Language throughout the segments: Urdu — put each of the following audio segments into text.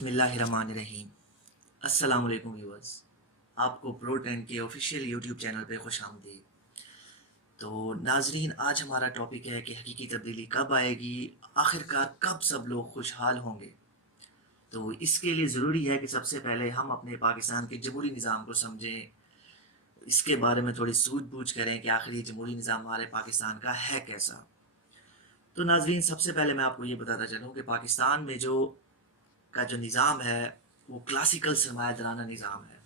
بسم اللہ الرحمن الرحیم۔ السلام علیکم ویورز، آپ کو پرو 10 کے آفیشیل یوٹیوب چینل پہ خوش آمدید۔ تو ناظرین، آج ہمارا ٹاپک ہے کہ حقیقی تبدیلی کب آئے گی، آخرکار کب سب لوگ خوشحال ہوں گے۔ تو اس کے لیے ضروری ہے کہ سب سے پہلے ہم اپنے پاکستان کے جمہوری نظام کو سمجھیں، اس کے بارے میں تھوڑی سوچ بوجھ کریں کہ آخر یہ جمہوری نظام ہمارے پاکستان کا ہے کیسا۔ تو ناظرین، سب سے پہلے میں آپ کو یہ بتاتا چلوں کہ پاکستان میں جو نظام ہے وہ کلاسیکل سرمایہ دارانہ نظام ہے۔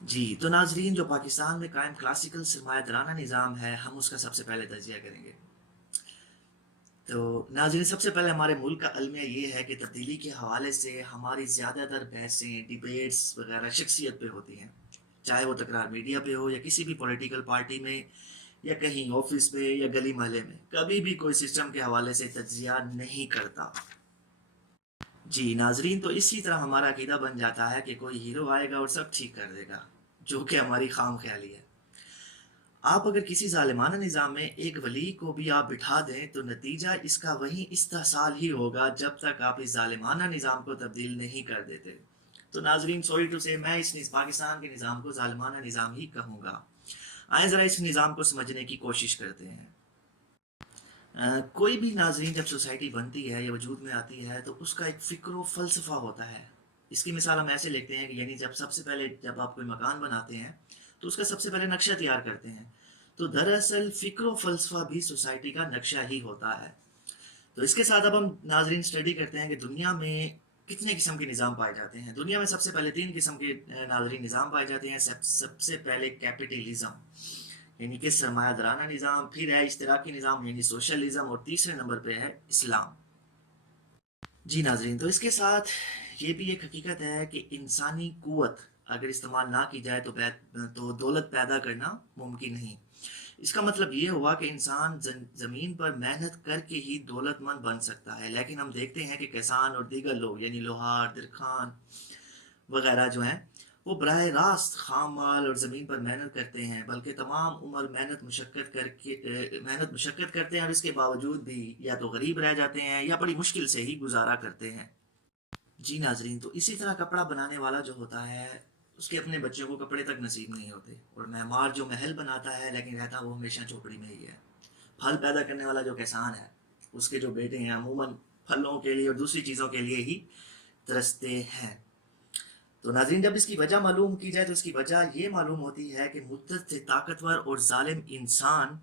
جی تو ناظرین، جو پاکستان میں قائم کلاسیکل سرمایہ دارانہ نظام ہے، ہم اس کا سب سے پہلے تجزیہ کریں گے۔ تو ناظرین، سب سے پہلے ہمارے ملک کا المیہ یہ ہے کہ تبدیلی کے حوالے سے ہماری زیادہ تر بحثیں، ڈیبیٹس وغیرہ شخصیت پہ ہوتی ہیں، چاہے وہ تکرار میڈیا پہ ہو یا کسی بھی پولیٹیکل پارٹی میں یا کہیں آفس میں یا گلی محلے میں، کبھی بھی کوئی سسٹم کے حوالے سے تجزیہ نہیں کرتا۔ جی ناظرین، تو اسی طرح ہمارا عقیدہ بن جاتا ہے کہ کوئی ہیرو آئے گا اور سب ٹھیک کر دے گا، جو کہ ہماری خام خیالی ہے۔ آپ اگر کسی ظالمانہ نظام میں ایک ولی کو بھی آپ بٹھا دیں تو نتیجہ اس کا وہی استحصال ہی ہوگا جب تک آپ اس ظالمانہ نظام کو تبدیل نہیں کر دیتے۔ تو ناظرین، سوری ٹو سے، میں اس پاکستان کے نظام کو ظالمانہ نظام ہی کہوں گا۔ آئیں ذرا اس نظام کو سمجھنے کی کوشش کرتے ہیں۔ کوئی بھی ناظرین جب سوسائٹی بنتی ہے یا وجود میں آتی ہے تو اس کا ایک فکر و فلسفہ ہوتا ہے۔ اس کی مثال ہم ایسے لیتے ہیں کہ یعنی جب سب سے پہلے جب آپ کوئی مکان بناتے ہیں تو اس کا سب سے پہلے نقشہ تیار کرتے ہیں، تو دراصل فکر و فلسفہ بھی سوسائٹی کا نقشہ ہی ہوتا ہے۔ تو اس کے ساتھ اب ہم ناظرین اسٹڈی کرتے ہیں کہ دنیا میں کتنے قسم کے نظام پائے جاتے ہیں۔ دنیا میں سب سے پہلے 3 قسم کے ناظرین نظام پائے جاتے ہیں۔ سب سے پہلے کیپٹلزم یعنی کہ سرمایہ دارانہ نظام، پھر ہے اشتراکی نظام یعنی سوشلزم، اور تیسرے نمبر پہ ہے اسلام۔ جی ناظرین، تو اس کے ساتھ یہ بھی ایک حقیقت ہے کہ انسانی قوت اگر استعمال نہ کی جائے تو دولت پیدا کرنا ممکن نہیں۔ اس کا مطلب یہ ہوا کہ انسان زمین پر محنت کر کے ہی دولت مند بن سکتا ہے، لیکن ہم دیکھتے ہیں کہ کسان اور دیگر لوگ یعنی لوہار، درخان وغیرہ جو ہیں وہ براہ راست خام مال اور زمین پر محنت کرتے ہیں، بلکہ تمام عمر محنت مشقت کرتے ہیں، اور اس کے باوجود بھی یا تو غریب رہ جاتے ہیں یا بڑی مشکل سے ہی گزارا کرتے ہیں۔ جی ناظرین، تو اسی طرح کپڑا بنانے والا جو ہوتا ہے اس کے اپنے بچوں کو کپڑے تک نصیب نہیں ہوتے، اور معمار جو محل بناتا ہے لیکن رہتا وہ ہمیشہ جھوپڑی میں ہی ہے۔ پھل پیدا کرنے والا جو کسان ہے اس کے جو بیٹے ہیں عموماً پھلوں کے لیے اور دوسری چیزوں کے لیے ہی ترستے ہیں۔ تو ناظرین، جب اس کی وجہ معلوم کی جائے تو اس کی وجہ یہ معلوم ہوتی ہے کہ مدت سے طاقتور اور ظالم انسان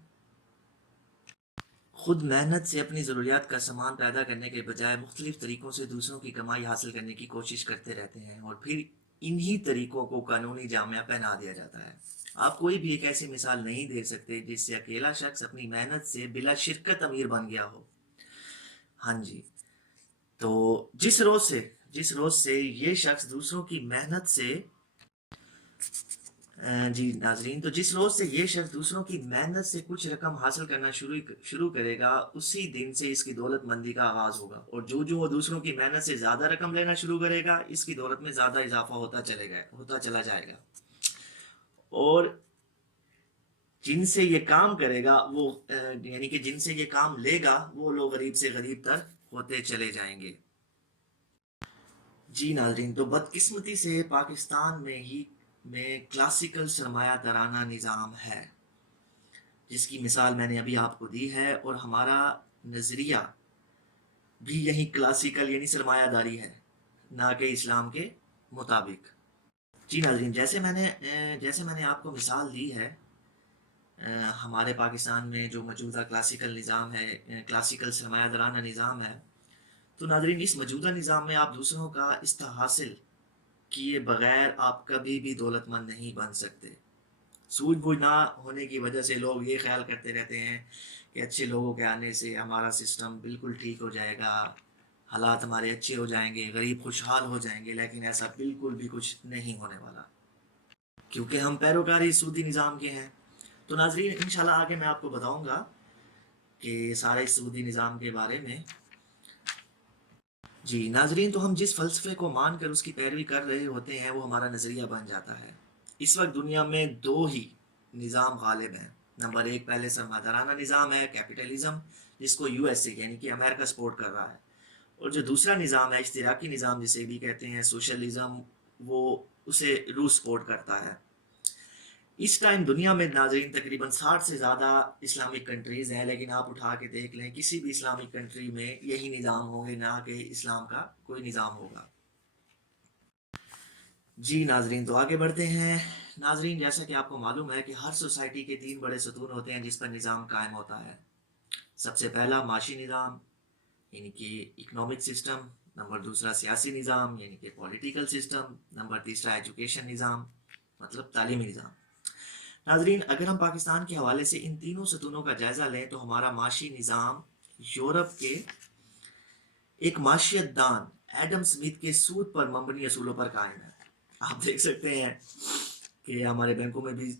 خود محنت سے اپنی ضروریات کا سامان پیدا کرنے کے بجائے مختلف طریقوں سے دوسروں کی کمائی حاصل کرنے کی کوشش کرتے رہتے ہیں، اور پھر انہی طریقوں کو قانونی جامعہ پہنا دیا جاتا ہے۔ آپ کوئی بھی ایک ایسی مثال نہیں دے سکتے جس سے اکیلا شخص اپنی محنت سے بلا شرکت امیر بن گیا ہو۔ ہاں جی، تو جس روز سے یہ شخص دوسروں کی محنت سے جی ناظرین، تو جس روز سے یہ شخص دوسروں کی محنت سے کچھ رقم حاصل کرنا شروع کرے گا، اسی دن سے اس کی دولت مندی کا آغاز ہوگا، اور جو وہ دوسروں کی محنت سے زیادہ رقم لینا شروع کرے گا، اس کی دولت میں زیادہ اضافہ ہوتا چلا جائے گا، اور جن سے یہ کام کرے گا وہ یعنی کہ جن سے یہ کام لے گا وہ لوگ غریب سے غریب تر ہوتے چلے جائیں گے۔ جی ناظرین، تو بدقسمتی سے پاکستان میں کلاسیکل سرمایہ دارانہ نظام ہے، جس کی مثال میں نے ابھی آپ کو دی ہے، اور ہمارا نظریہ بھی یہی کلاسیکل یعنی سرمایہ داری ہے، نہ کہ اسلام کے مطابق۔ جی ناظرین، جیسے میں نے آپ کو مثال دی ہے، ہمارے پاکستان میں جو موجودہ کلاسیکل نظام ہے، کلاسیکل سرمایہ دارانہ نظام ہے، تو ناظرین اس موجودہ نظام میں آپ دوسروں کا استحاصل کیے بغیر آپ کبھی بھی دولت مند نہیں بن سکتے۔ سوجھ بوجھ نہ ہونے کی وجہ سے لوگ یہ خیال کرتے رہتے ہیں کہ اچھے لوگوں کے آنے سے ہمارا سسٹم بالکل ٹھیک ہو جائے گا، حالات ہمارے اچھے ہو جائیں گے، غریب خوشحال ہو جائیں گے، لیکن ایسا بالکل بھی کچھ نہیں ہونے والا، کیونکہ ہم پیروکاری سودی نظام کے ہیں۔ تو ناظرین، انشاءاللہ آگے میں آپ کو بتاؤں گا کہ سارے سودی نظام کے بارے میں۔ جی ناظرین، تو ہم جس فلسفے کو مان کر اس کی پیروی کر رہے ہوتے ہیں وہ ہمارا نظریہ بن جاتا ہے۔ اس وقت دنیا میں 2 ہی نظام غالب ہیں۔ نمبر 1 پہلے سرمایہ دارانہ نظام ہے، کیپٹلزم، جس کو USA یعنی کہ امریکہ سپورٹ کر رہا ہے، اور جو دوسرا نظام ہے اشتراکی نظام جسے بھی کہتے ہیں سوشلزم، وہ اسے روس سپورٹ کرتا ہے۔ اس ٹائم دنیا میں ناظرین تقریباً 60 سے زیادہ اسلامک کنٹریز ہیں، لیکن آپ اٹھا کے دیکھ لیں کسی بھی اسلامک کنٹری میں یہی نظام ہوں گے، نہ کہ اسلام کا کوئی نظام ہوگا۔ جی ناظرین، تو آگے بڑھتے ہیں۔ ناظرین، جیسا کہ آپ کو معلوم ہے کہ ہر سوسائٹی کے 3 بڑے ستون ہوتے ہیں جس پر نظام قائم ہوتا ہے۔ سب سے پہلا معاشی نظام یعنی کہ اکنامک سسٹم، نمبر دوسرا سیاسی نظام یعنی کہ پولیٹیکل سسٹم، نمبر تیسرا ایجوکیشن نظام مطلب تعلیمی نظام۔ ناظرین، اگر ہم پاکستان کے حوالے سے ان تینوں ستونوں کا جائزہ لیں تو ہمارا معاشی نظام یورپ کے ایک معاشیت دان ایڈم سمتھ کے سود پر مبنی اصولوں پر قائم ہے۔ آپ دیکھ سکتے ہیں کہ ہمارے بینکوں میں بھی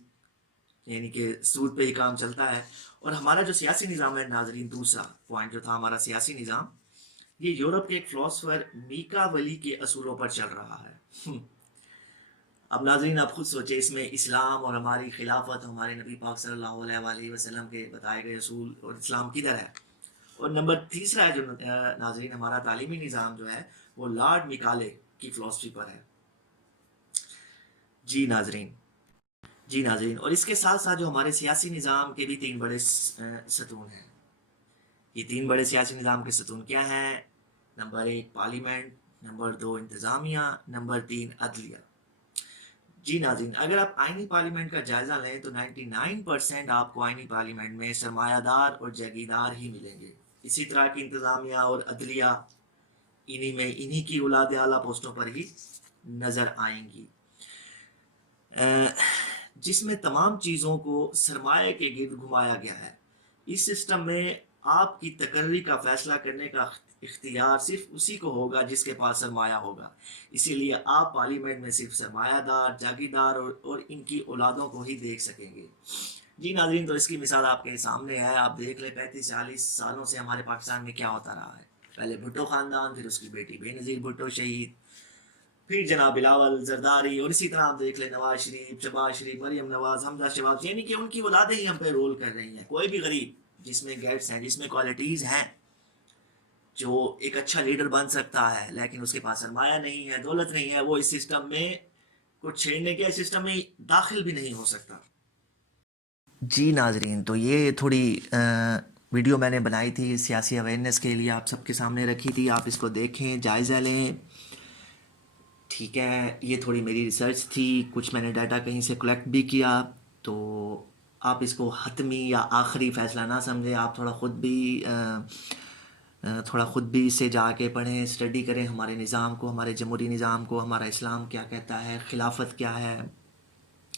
یعنی کہ سود پہ ہی کام چلتا ہے۔ اور ہمارا جو سیاسی نظام ہے ناظرین، دوسرا پوائنٹ جو تھا ہمارا سیاسی نظام، یہ یورپ کے ایک فلاسفر میکا ولی کے اصولوں پر چل رہا ہے۔ اب ناظرین آپ خود سوچیں، اس میں اسلام اور ہماری خلافت، ہمارے نبی پاک صلی اللہ علیہ وآلہ وسلم کے بتائے گئے اصول اور اسلام کدھر ہے؟ اور نمبر تیسرا ہے جو ناظرین ہمارا تعلیمی نظام جو ہے وہ لارڈ میکالے کی فلسفی پر ہے۔ جی ناظرین، اور اس کے ساتھ ساتھ جو ہمارے سیاسی نظام کے بھی 3 بڑے ستون ہیں۔ یہ 3 بڑے سیاسی نظام کے ستون کیا ہیں؟ نمبر 1 پارلیمنٹ، نمبر 2 انتظامیہ، نمبر 3 عدلیہ۔ جی ناظرین، اگر آپ آئینی پارلیمنٹ کا جائزہ لیں تو 99% آپ کو آئینی پارلیمنٹ میں سرمایہ دار اور جاگیردار ہی ملیں گے۔ اسی طرح کی انتظامیہ اور عدلیہ انہی کی اولاد اعلیٰ پوسٹوں پر ہی نظر آئیں گی، جس میں تمام چیزوں کو سرمایہ کے گرد گھمایا گیا ہے۔ اس سسٹم میں آپ کی تقرری کا فیصلہ کرنے کا اختیار صرف اسی کو ہوگا جس کے پاس سرمایہ ہوگا، اسی لیے آپ پارلیمنٹ میں صرف سرمایہ دار، جاگیردار اور ان کی اولادوں کو ہی دیکھ سکیں گے۔ جی ناظرین، تو اس کی مثال آپ کے سامنے ہے، آپ دیکھ لیں 35-40 سالوں سے ہمارے پاکستان میں کیا ہوتا رہا ہے۔ پہلے بھٹو خاندان، پھر اس کی بیٹی بے نظیر بھٹو شہید، پھر جناب بلاول زرداری، اور اسی طرح آپ دیکھ لیں نواز شریف، شہباز شریف، مریم نواز، حمزہ شہباز، یعنی کہ ان کی اولادیں ہی ہم پہ رول کر رہی ہیں۔ کوئی بھی غریب جس میں گیٹس ہیں، جس میں کوالٹیز ہیں، جو ایک اچھا لیڈر بن سکتا ہے لیکن اس کے پاس سرمایہ نہیں ہے، دولت نہیں ہے، وہ اس سسٹم میں کچھ چھیڑنے کے سسٹم میں داخل بھی نہیں ہو سکتا۔ جی ناظرین، تو یہ تھوڑی ویڈیو میں نے بنائی تھی سیاسی اویئرنیس کے لیے، آپ سب کے سامنے رکھی تھی، آپ اس کو دیکھیں، جائزہ لیں، ٹھیک ہے۔ یہ تھوڑی میری ریسرچ تھی، کچھ میں نے ڈیٹا کہیں سے کلیکٹ بھی کیا، تو آپ اس کو حتمی یا آخری فیصلہ نہ سمجھیں، آپ تھوڑا خود بھی اسے جا کے پڑھیں، اسٹڈی کریں ہمارے نظام کو، ہمارے جمہوری نظام کو، ہمارا اسلام کیا کہتا ہے، خلافت کیا ہے،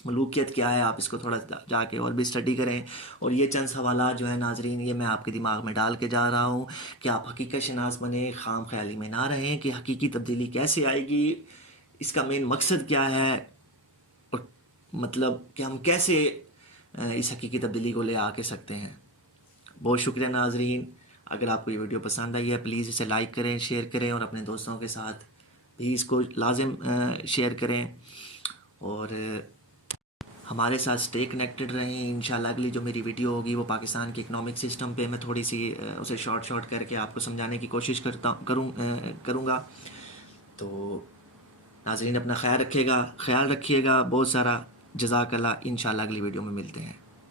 ملوکیت کیا ہے، آپ اس کو تھوڑا جا کے اور بھی اسٹڈی کریں۔ اور یہ چند حوالات جو ہے ناظرین، یہ میں آپ کے دماغ میں ڈال کے جا رہا ہوں کہ آپ حقیقت شناس بنیں، خام خیالی میں نہ رہیں کہ حقیقی تبدیلی کیسے آئے گی، اس کا مین مقصد کیا ہے، اور مطلب کہ ہم کیسے اس حقیقی تبدیلی کو لے آ کے سکتے ہیں۔ بہت شکریہ ناظرین، اگر آپ کو یہ ویڈیو پسند آئی ہے پلیز اسے لائک کریں، شیئر کریں، اور اپنے دوستوں کے ساتھ بھی اس کو لازم شیئر کریں، اور ہمارے ساتھ اسٹے کنیکٹڈ رہیں۔ انشاءاللہ اگلی جو میری ویڈیو ہوگی وہ پاکستان کے اکنامک سسٹم پہ میں تھوڑی سی اسے شارٹ کر کے آپ کو سمجھانے کی کوشش کروں گا۔ تو ناظرین اپنا خیال رکھیے گا، بہت سارا جزاک اللہ، انشاءاللہ اگلی ویڈیو میں ملتے ہیں۔